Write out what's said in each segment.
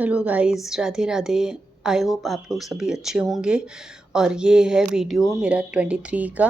Hello guys, Radhe Radhe. I hope आप लोग सभी अच्छे होंगे। और ये है वीडियो मेरा 23 का।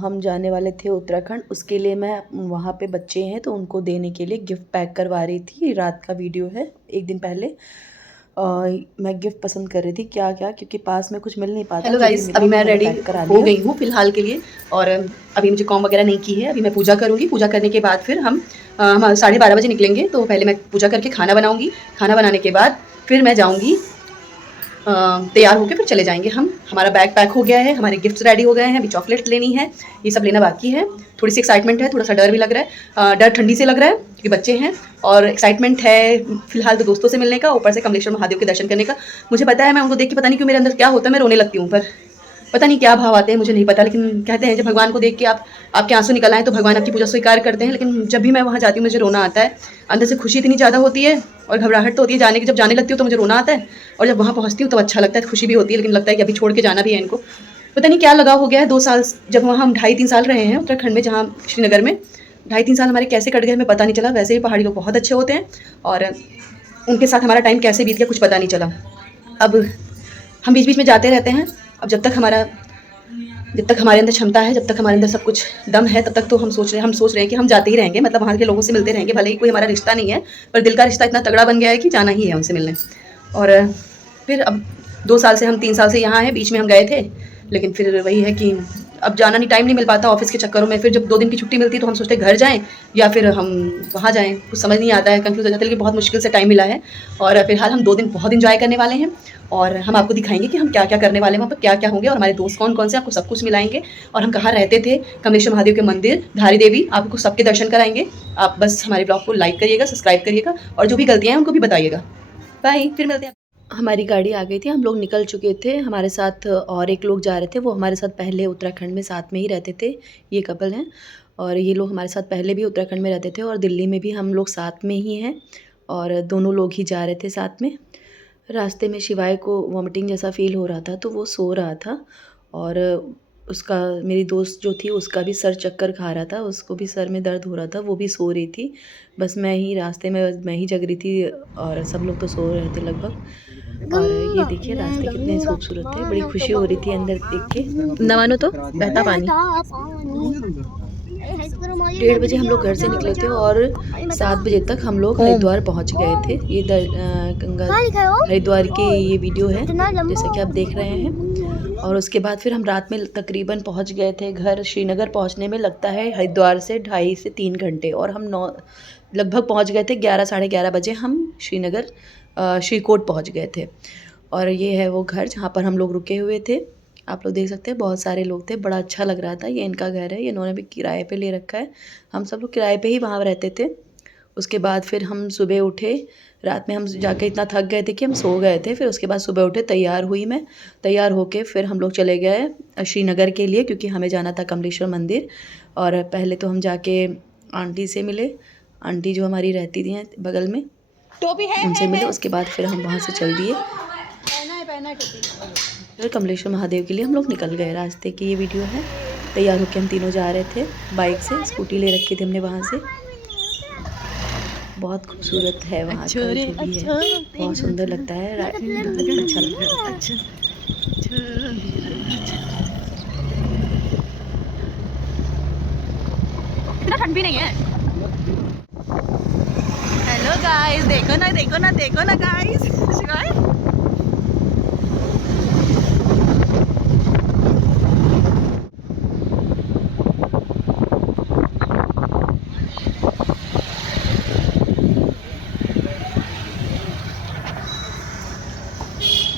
हम जाने वाले थे उत्तराखंड, उसके लिए मैं वहाँ पे बच्चे हैं तो उनको देने के लिए गिफ्ट पैक करवा रही थी। रात का वीडियो है, एक दिन पहले। मैं गिफ्ट पसंद कर रही थी क्या क्या, क्योंकि पास में कुछ मिल नहीं पाता। हेलो जो भी गाइस, मिला अभी वो मैं मैंने रेडी पैक करा हो लिया। गई हूँ फ़िलहाल के लिए। और अभी मुझे कॉम वगैरह नहीं की है। अभी मैं पूजा करूँगी। पूजा करने के बाद फिर हम 12:30 बजे निकलेंगे। तो पहले मैं पूजा करके खाना बनाऊँगी। खाना बनाने के बाद फिर मैं जाऊँगी, तैयार होके फिर चले जाएंगे हम। हमारा बैग पैक हो गया है, हमारे गिफ्ट्स रेडी हो गए हैं। अभी चॉकलेट लेनी है, ये सब लेना बाकी है। थोड़ी सी एक्साइटमेंट है, थोड़ा सा डर भी लग रहा है। डर ठंडी से लग रहा है क्योंकि बच्चे हैं, और एक्साइटमेंट है फिलहाल तो दोस्तों से मिलने का, ऊपर से कमलेश्वर महादेव के दर्शन करने का। मुझे पता है, मैं उनको देख के पता नहीं क्यों मेरे अंदर क्या होता है, मैं रोने लगती हूँ। पर पता नहीं क्या भाव आते हैं, मुझे नहीं पता। लेकिन कहते हैं जब भगवान को देख के आपके आंसू निकल आए तो भगवान आपकी पूजा स्वीकार करते हैं। लेकिन जब भी मैं वहाँ जाती हूँ मुझे रोना आता है। अंदर से खुशी इतनी ज़्यादा होती है और घबराहट तो होती है जाने की। जब जाने लगती हूँ तो मुझे रोना आता है, और जब वहाँ पहुँचती हूँ तो अच्छा लगता है, खुशी भी होती है। लेकिन लगता है कि अभी छोड़ के जाना भी है इनको। पता नहीं क्या लगाव हो गया है 2 साल। जब वहाँ हम 2.5-3 साल रहे हैं उत्तराखंड में, जहाँ श्रीनगर में 2.5-3 साल हमारे कैसे कट गए हमें पता नहीं चला। वैसे ही पहाड़ी लोग बहुत अच्छे होते हैं, और उनके साथ हमारा टाइम कैसे बीत गया कुछ पता नहीं चला। अब हम बीच बीच में जाते रहते हैं। अब जब तक हमारे अंदर क्षमता है, जब तक हमारे अंदर सब कुछ दम है, तब तक तो हम सोच रहे हैं कि हम जाते ही रहेंगे। मतलब वहाँ के लोगों से मिलते रहेंगे, भले ही कोई हमारा रिश्ता नहीं है, पर दिल का रिश्ता इतना तगड़ा बन गया है कि जाना ही है उनसे मिलने। और फिर अब 2 साल से हम 3 साल से यहाँ हैं। बीच में हम गए थे, लेकिन फिर वही है कि अब जाना नहीं, टाइम नहीं मिल पाता ऑफिस के चक्करों में। फिर जब 2 दिन की छुट्टी मिलती है तो हम सोचते हैं घर जाएँ या फिर हम वहाँ जाएँ। कुछ समझ नहीं आता है, कन्फ्यूज़ हो जाता है। लेकिन बहुत मुश्किल से टाइम मिला है, और फिलहाल हम 2 दिन बहुत एंजॉय करने वाले हैं। और हम आपको दिखाएंगे कि हम क्या क्या करने वाले हैं, वहाँ पर क्या क्या होंगे, और हमारे दोस्त कौन कौन से, आपको सब कुछ मिलाएंगे। और हम कहाँ रहते थे, कमलेश्वर महादेव के मंदिर, धारी देवी, आपको सबके दर्शन कराएंगे। आप बस हमारे ब्लॉग को लाइक करिएगा, सब्सक्राइब करिएगा, और जो भी गलतियाँ हैं उनको भी बताइएगा। बाय, फिर मिलते हैं। हमारी गाड़ी आ गई थी, हम लोग निकल चुके थे। हमारे साथ और एक लोग जा रहे थे, वो हमारे साथ पहले उत्तराखंड में साथ में ही रहते थे। ये कपल हैं, और ये लोग हमारे साथ पहले भी उत्तराखंड में रहते थे, और दिल्ली में भी हम लोग साथ में ही हैं। और दोनों लोग ही जा रहे थे साथ में। रास्ते में शिवाय को वॉमिटिंग जैसा फ़ील हो रहा था, तो वो सो रहा था। और उसका, मेरी दोस्त जो थी उसका भी सर चक्कर खा रहा था, उसको भी सर में दर्द हो रहा था, वो भी सो रही थी। बस मैं ही रास्ते में, मैं ही जग रही थी, और सब लोग तो सो रहे थे लगभग। और ये देखिए रास्ते कितने खूबसूरत थे, बड़ी खुशी हो रही थी अंदर देख के। ना मानो तो बहता पानी। 1:30 बजे हम लोग घर से निकले थे, और 7 बजे तक हम लोग हरिद्वार पहुंच गए थे। ये गंगा हरिद्वार की ये वीडियो है, जैसा कि आप देख रहे हैं। और उसके बाद फिर हम रात में तकरीबन पहुंच गए थे घर। श्रीनगर पहुंचने में लगता है हरिद्वार से 2.5 से 3 घंटे, और हम लगभग पहुंच गए थे 11 साढ़े 11 बजे हम श्रीनगर श्रीकोट पहुंच गए थे। और ये है वो घर जहाँ पर हम लोग रुके हुए थे। आप लोग देख सकते हैं, बहुत सारे लोग थे, बड़ा अच्छा लग रहा था। ये इनका घर है, ये इन्होंने भी किराए पे ले रखा है। हम सब लोग किराए पे ही वहाँ रहते थे। उसके बाद फिर हम सुबह उठे। रात में हम जाके इतना थक गए थे कि हम सो गए थे। फिर उसके बाद सुबह उठे, तैयार हुई मैं। तैयार होके फिर हम लोग चले गए श्रीनगर के लिए, क्योंकि हमें जाना था कमलेश्वर मंदिर। और पहले तो हम जाके आंटी से मिले, आंटी जो हमारी रहती थी बगल में, उनसे मिले। उसके बाद फिर हम वहाँ से चल दिए, फिर कमलेश्वर महादेव के लिए हम लोग निकल गए। रास्ते की ये वीडियो है। तैयार होकर हम तीनों जा रहे थे बाइक से, स्कूटी ले रखी थी हमने वहाँ से। बहुत खूबसूरत है वहाँ का जो भी है, बहुत सुंदर लगता है, अच्छा लगता है। इतना ठंड भी नहीं है। हेलो गाइस, देखो ना देखो ना देखो ना गाइस, शिवाय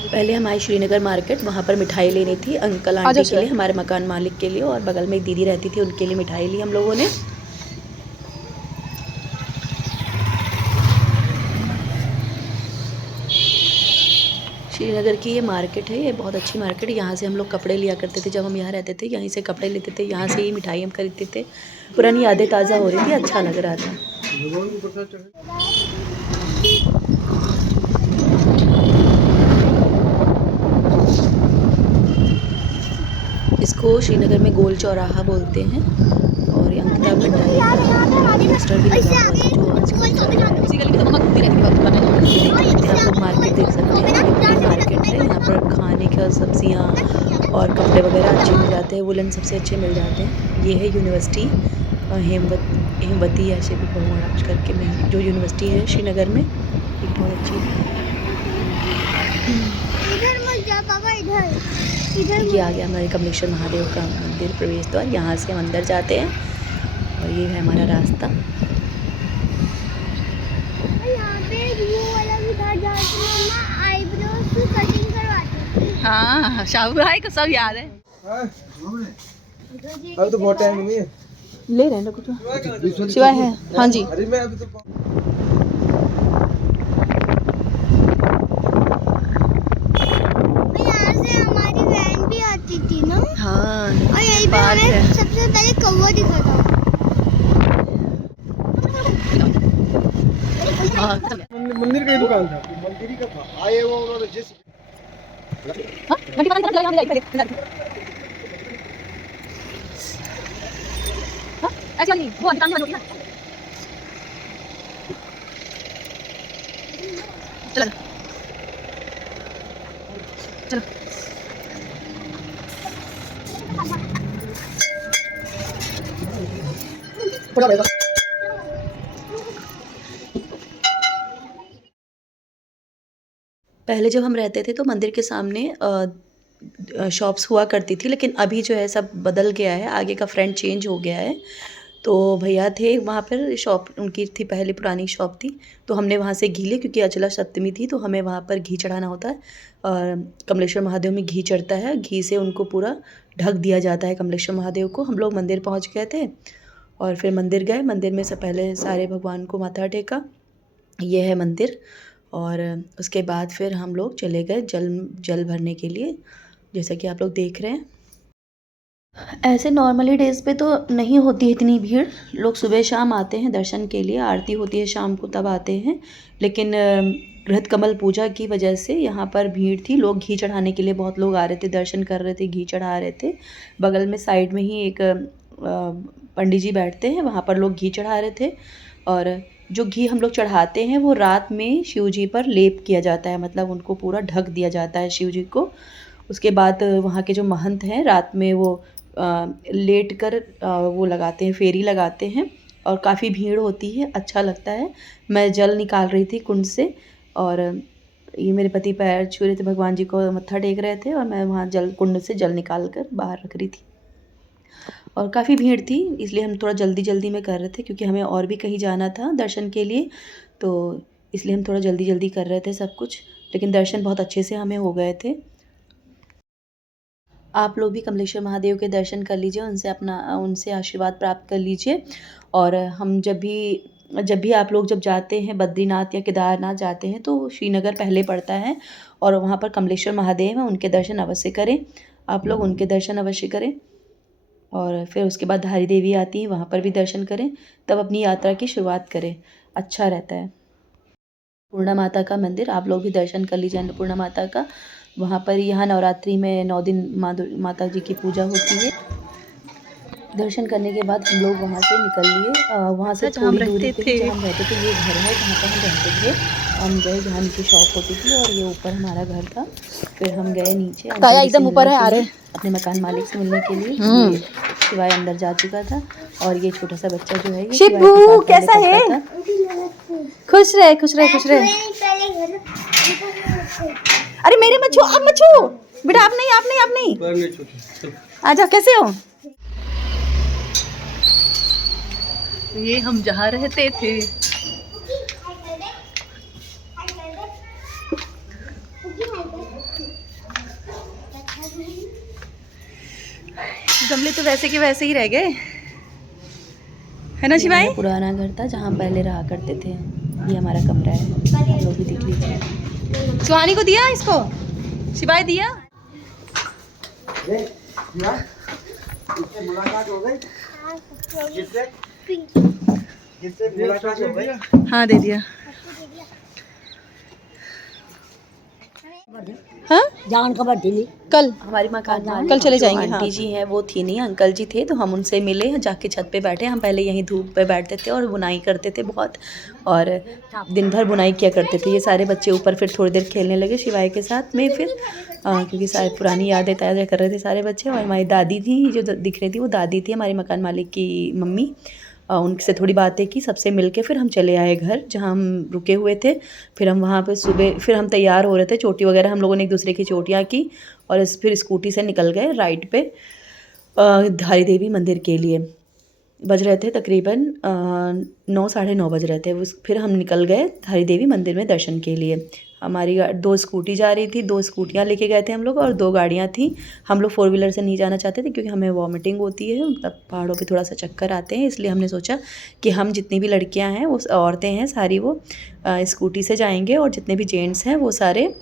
पहले हम आए श्रीनगर मार्केट, वहाँ पर मिठाई लेनी थी अंकल आंटी के लिए, हमारे मकान मालिक के लिए, और बगल में एक दीदी रहती थी उनके लिए मिठाई ली हम लोगों ने। श्रीनगर की ये मार्केट है, ये बहुत अच्छी मार्केट है। यहाँ से हम लोग कपड़े लिया करते थे, जब हम यहाँ रहते थे यहीं से कपड़े लेते थे, यहाँ से ही मिठाई हम खरीदते थे। पुरानी यादें ताज़ा हो रही थी, अच्छा लग रहा था। इसको श्रीनगर में गोल चौराहा बोलते हैं। और ये अंकिता भंडारी का पोस्टर भी लगा हुआ था, जो आजकल चल रहा है। आप लोग मार्केट और कपड़े वगैरह अच्छे मिल जाते हैं, वुलन सबसे अच्छे मिल जाते हैं। ये है यूनिवर्सिटी हेमवती या शिव भगवान करके में जो यूनिवर्सिटी है श्रीनगर में, एक बहुत अच्छी। इधर मत जा पापा, इधर ये आ गया हमारे कमलेश्वर महादेव का मंदिर प्रवेश द्वार। यहाँ से हम अंदर जाते हैं और ये है हमारा रास्ता। यहाँ पे वो वाला भी था जहाँ से मम्मा आईब्रोज की कटिंग करवाती थी। हाँ, शाहू भाई को सब याद है। अब तो बहुत टाइम नहीं है, ले रहे हैं कुछ शिवाय है। हाँ जी, अरे मैं अभी तो यहाँ से हमारी वैन भी आती थी ना, हाँ और यहीं पे बात है। हमें सबसे पहले कौवा दिखा था। मंदिर का ही दुकान था, मंदिर ही का था। आए वो उन्होंने जिस ऐसा नहीं, वो दुकान बंद होगी ना। चलो चलो थोड़ा बैठो। पहले जब हम रहते थे तो मंदिर के सामने शॉप्स हुआ करती थी, लेकिन अभी जो है सब बदल गया है, आगे का फ्रंट चेंज हो गया है। तो भैया थे वहाँ पर, शॉप उनकी थी पहले, पुरानी शॉप थी। तो हमने वहाँ से घी लिए, क्योंकि अचला सप्तमी थी तो हमें वहाँ पर घी चढ़ाना होता है। और कमलेश्वर महादेव में घी चढ़ता है, घी से उनको पूरा ढक दिया जाता है कमलेश्वर महादेव को। हम लोग मंदिर पहुँच गए थे और फिर मंदिर गए। मंदिर में से पहले सारे भगवान को माथा टेका, ये है मंदिर। और उसके बाद फिर हम लोग चले गए जल भरने के लिए, जैसा कि आप लोग देख रहे हैं। ऐसे नॉर्मली डेज़ पे तो नहीं होती इतनी भीड़, लोग सुबह शाम आते हैं दर्शन के लिए, आरती होती है शाम को तब आते हैं। लेकिन घृत कमल पूजा की वजह से यहाँ पर भीड़ थी, लोग घी चढ़ाने के लिए बहुत लोग आ रहे थे, दर्शन कर रहे थे, घी चढ़ा रहे थे। बगल में साइड में ही एक पंडित जी बैठते हैं, वहाँ पर लोग घी चढ़ा रहे थे। और जो घी हम लोग चढ़ाते हैं वो रात में शिव जी पर लेप किया जाता है, मतलब उनको पूरा ढक दिया जाता है शिव जी को। उसके बाद वहाँ के जो महंत हैं रात में वो लेट कर वो लगाते हैं, फेरी लगाते हैं और काफ़ी भीड़ होती है, अच्छा लगता है। मैं जल निकाल रही थी कुंड से और ये मेरे पति पैर छू रहे थे, भगवान जी को मत्था टेक रहे थे और मैं वहाँ कुंड से जल निकाल कर बाहर रख रही थी। और काफ़ी भीड़ थी, इसलिए हम थोड़ा जल्दी में कर रहे थे, क्योंकि हमें और भी कहीं जाना था दर्शन के लिए, तो इसलिए हम थोड़ा जल्दी कर रहे थे सब कुछ। लेकिन दर्शन बहुत अच्छे से हमें हो गए थे। आप लोग भी कमलेश्वर महादेव के दर्शन कर लीजिए, उनसे आशीर्वाद प्राप्त कर लीजिए। और हम जब भी आप लोग जब जाते हैं बद्रीनाथ या केदारनाथ जाते हैं तो श्रीनगर पहले पड़ता है और वहाँ पर कमलेश्वर महादेव हैं, उनके दर्शन अवश्य करें। आप लोग उनके दर्शन अवश्य करें। और फिर उसके बाद धारी देवी आती है, वहाँ पर भी दर्शन करें, तब अपनी यात्रा की शुरुआत करें, अच्छा रहता है। अन्नपूर्णा माता का मंदिर, आप लोग भी दर्शन कर लीजिए अन्नपूर्णा माता का। वहाँ पर यहाँ नवरात्रि में 9 दिन माता जी की पूजा होती है। दर्शन करने के बाद हम लोग वहाँ से निकल लिए। वहाँ से थोड़ी दूरी पे जहाँ हम रहते थे, ये घर है जहाँ पर हम रहते थे। हम गए जहाँ नीचे शॉप होती थी और ये ऊपर हमारा घर था। फिर हम गए नीचे एकदम ऊपर है आ रहे अपने मकान मालिक से मिलने के लिए। शिवाय अंदर जा चुका था और ये छोटा सा बच्चा जो है ये शिबू कैसा है? खुश रहे खुश रहे खुश रहे। अरे मेरे मत छू, अब मत छू बेटा, आप नहीं आजा। कैसे हो? ये हम जहाँ रहते थे। गमले तो वैसे के वैसे ही रह गए, है ना शिवाई? पुराना घर था जहाँ पहले रहा करते थे। ये हमारा कमरा है, आप लोग भी देख लीजिए। सुहानी को दिया, इसको शिवाई दिया। मुलाकात हो गई, जिससे मुलाकात हो गई। हाँ दे दिया। हाँ जान का बर्थडे कल हमारी मकान कल चले जाएंगे, आंटी हाँ। जी हैं वो थी नहीं, अंकल जी थे, तो हम उनसे मिले, जाके छत पे बैठे। हम पहले यहीं धूप पे बैठते थे और बुनाई करते थे बहुत, और दिन भर बुनाई किया करते थे। ये सारे बच्चे ऊपर फिर थोड़ी देर खेलने लगे शिवाय के साथ में, फिर क्योंकि सारी पुरानी यादें ताज़ा कर रहे थे सारे बच्चे। और हमारी दादी थी जो दिख रही थी, वो दादी थी हमारे मकान मालिक की मम्मी। उनसे थोड़ी बातें की, सबसे मिलके फिर हम चले आए घर जहाँ हम रुके हुए थे। फिर हम वहाँ पे सुबह फिर हम तैयार हो रहे थे, चोटी वगैरह हम लोगों ने एक दूसरे की चोटियाँ की, और फिर स्कूटी से निकल गए राइड पे धारी देवी मंदिर के लिए। बज रहे थे तकरीबन 9 साढ़े 9 बज रहे थे। फिर हम निकल गए धारी देवी मंदिर में दर्शन के लिए। हमारी 2 स्कूटी जा रही थी, 2 स्कूटियाँ लेके गए थे हम लोग, और 2 गाड़ियाँ थी। हम लोग 4 व्हीलर से नहीं जाना चाहते थे क्योंकि हमें वॉमिटिंग होती है, मतलब पहाड़ों पे थोड़ा सा चक्कर आते हैं, इसलिए हमने सोचा कि हम जितनी भी लड़कियाँ हैं, वो औरतें हैं सारी, वो स्कूटी से जाएंगे, और जितने भी जेंट्स हैं वो सारे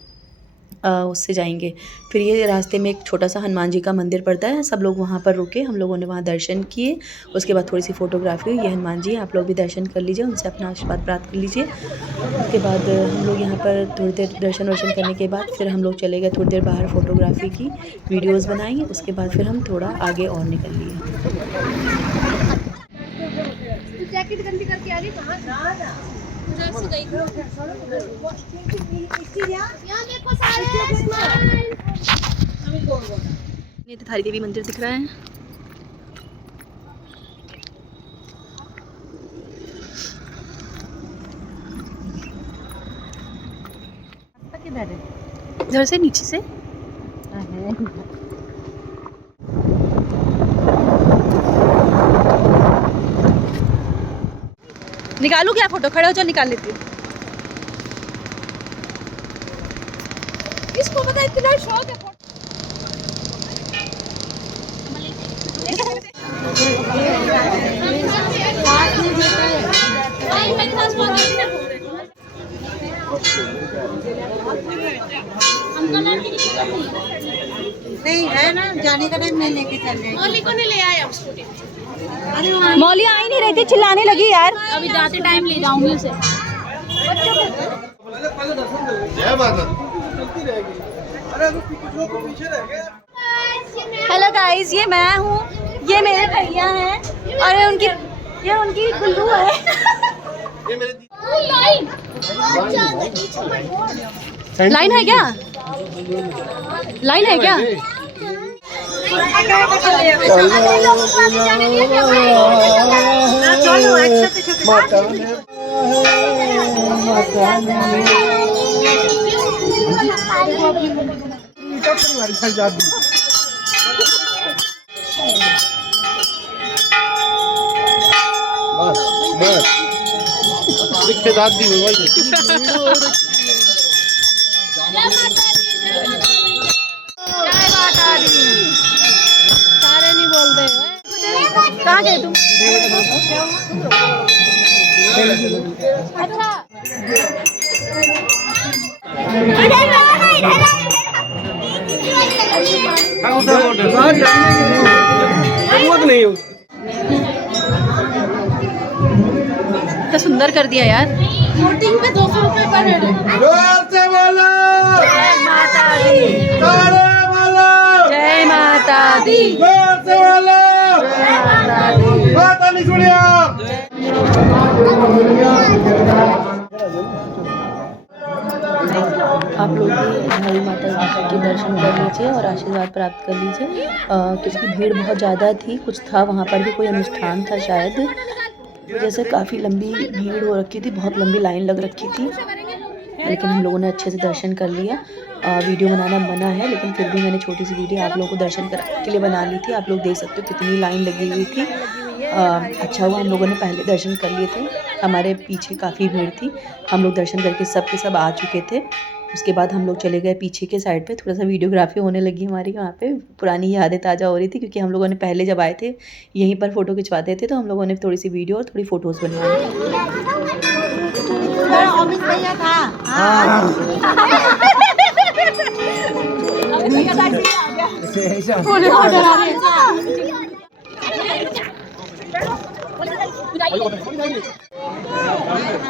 उससे जाएंगे। फिर ये रास्ते में एक छोटा सा हनुमान जी का मंदिर पड़ता है, सब लोग वहाँ पर रुके, हम लोगों ने वहाँ दर्शन किए। उसके बाद थोड़ी सी फ़ोटोग्राफी हुई। ये हनुमान जी आप लोग भी दर्शन कर लीजिए, उनसे अपना आशीर्वाद प्राप्त कर लीजिए। उसके बाद हम लोग यहाँ पर थोड़ी देर दर्शन वर्शन करने के बाद फिर हम लोग चले गए थोड़ी देर बाहर, फ़ोटोग्राफी की, वीडियोज़ बनाई। उसके बाद फिर हम थोड़ा आगे और निकल लिए। जैकेट गंदी करके आ रही कहाँ यहाँ देखो सारे स्माइल। ये तो धारी देवी मंदिर दिख रहा है। इधर से नीचे से निकालू क्या फोटो? खड़े हो जाओ, निकाल लेती हूँ। इसको पता इतना शौक है नहीं है ना, जाने का टाइम मैं लेके चल जाएगी। मौली को नहीं ले आया स्कूटी। मौली आ ही नहीं रही थी, चिल्लाने लगी यार। अभी जाते टाइम ले जाऊंगी उसे। हेलो गाइस, ये मैं हूँ, ये मेरे भैया हैं, और ये उनकी गुल्लू है। लाइन है क्या? लाइन है क्या? सारे नहीं बोलते। कहाँ गए तुम? अच्छा तो सुंदर कर दिया यार। बोटिंग पे 200 रुपए पर हेड। जय माता दी, जय माता दी, आप लोग भी धारी माता के दर्शन कर लीजिए और आशीर्वाद प्राप्त कर लीजिए, क्योंकि भीड़ बहुत ज़्यादा थी। कुछ था वहाँ पर भी, कोई अनुष्ठान था शायद, जैसे काफ़ी लंबी भीड़ हो रखी थी, बहुत लंबी लाइन लग रखी थी। लेकिन हम लोगों ने अच्छे से दर्शन कर लिया। वीडियो बनाना मना है, लेकिन फिर भी मैंने छोटी सी वीडियो आप लोगों को दर्शन के लिए बना ली थी। आप लोग देख सकते हो कितनी लाइन लगी हुई थी। अच्छा हुआ हम लोगों ने पहले दर्शन कर लिए थे, हमारे पीछे काफ़ी भीड़ थी। हम लोग दर्शन करके सब के सब आ चुके थे। उसके बाद हम लोग चले गए पीछे के साइड पे, थोड़ा सा वीडियोग्राफी होने लगी हमारी वहाँ पे। पुरानी यादें ताज़ा हो रही थी, क्योंकि हम लोगों ने पहले जब आए थे यहीं पर फ़ोटो खिंचवाते थे, तो हम लोगों ने थोड़ी सी वीडियो और थोड़ी फ़ोटोज़ बनवाई अमित भैया था।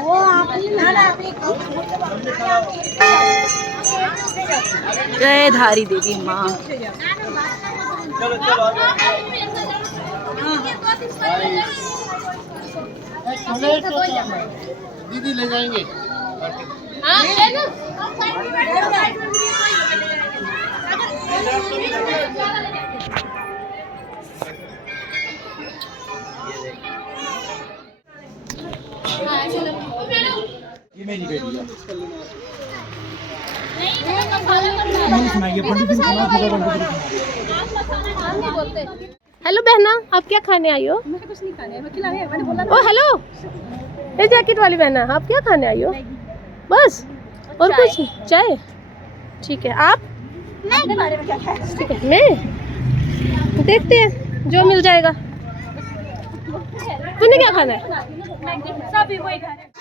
वो आप जय धारी देवी माँ। दीदी ले जाएंगे। ये मेरी बेटी है। सुनाइए पंडित जी हेलो बहना, आप क्या खाने आई हो? मैं कुछ नहीं खाने, मैं खिलाने मैंने बोला। ओ हेलो, ये जैकेट वाली बहना, आप क्या खाने आई हो? बस और कुछ? चाय? ठीक है। आप? अपने बारे में क्या खाया? ठीक है, मैं देखते हैं जो मिल जाएगा। तूने क्या खाना है? सभी वही खा रहे हैं।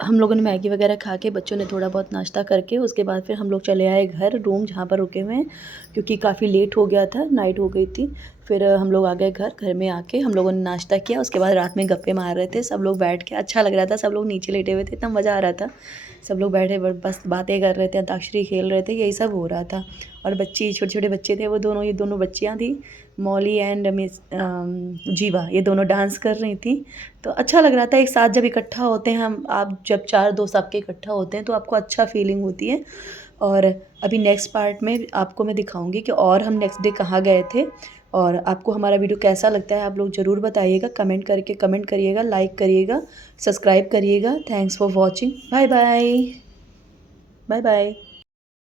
हम लोगों ने मैगी वगैरह खा के, बच्चों ने थोड़ा बहुत नाश्ता करके, उसके बाद फिर हम लोग चले आए घर, रूम जहाँ पर रुके हुए हैं, क्योंकि काफ़ी लेट हो गया था, नाइट हो गई थी। फिर हम लोग आ गए घर में आके हम लोगों ने नाश्ता किया। उसके बाद रात में गप्पे मार रहे थे, सब लोग बैठ के, अच्छा लग रहा था। सब लोग नीचे लेटे हुए थे, इतना मज़ा आ रहा था। सब लोग बैठे बस बातें कर रहे थे, अंताक्षरी खेल रहे थे, यही सब हो रहा था। और बच्चे, छोटे छोटे बच्चे थे, वो ये दोनों बच्चियाँ थी, मौली एंड मिस जीवा, ये दोनों डांस कर रही थी। तो अच्छा लग रहा था। एक साथ जब इकट्ठा होते हैं हम, आप जब 4 दोस्त आपके इकट्ठा होते हैं तो आपको अच्छा फीलिंग होती है। और अभी नेक्स्ट पार्ट में आपको मैं दिखाऊंगी कि और हम नेक्स्ट डे कहाँ गए थे। और आपको हमारा वीडियो कैसा लगता है आप लोग ज़रूर बताइएगा, कमेंट करिएगा, लाइक करिएगा, सब्सक्राइब करिएगा। Thanks for watching. Bye bye.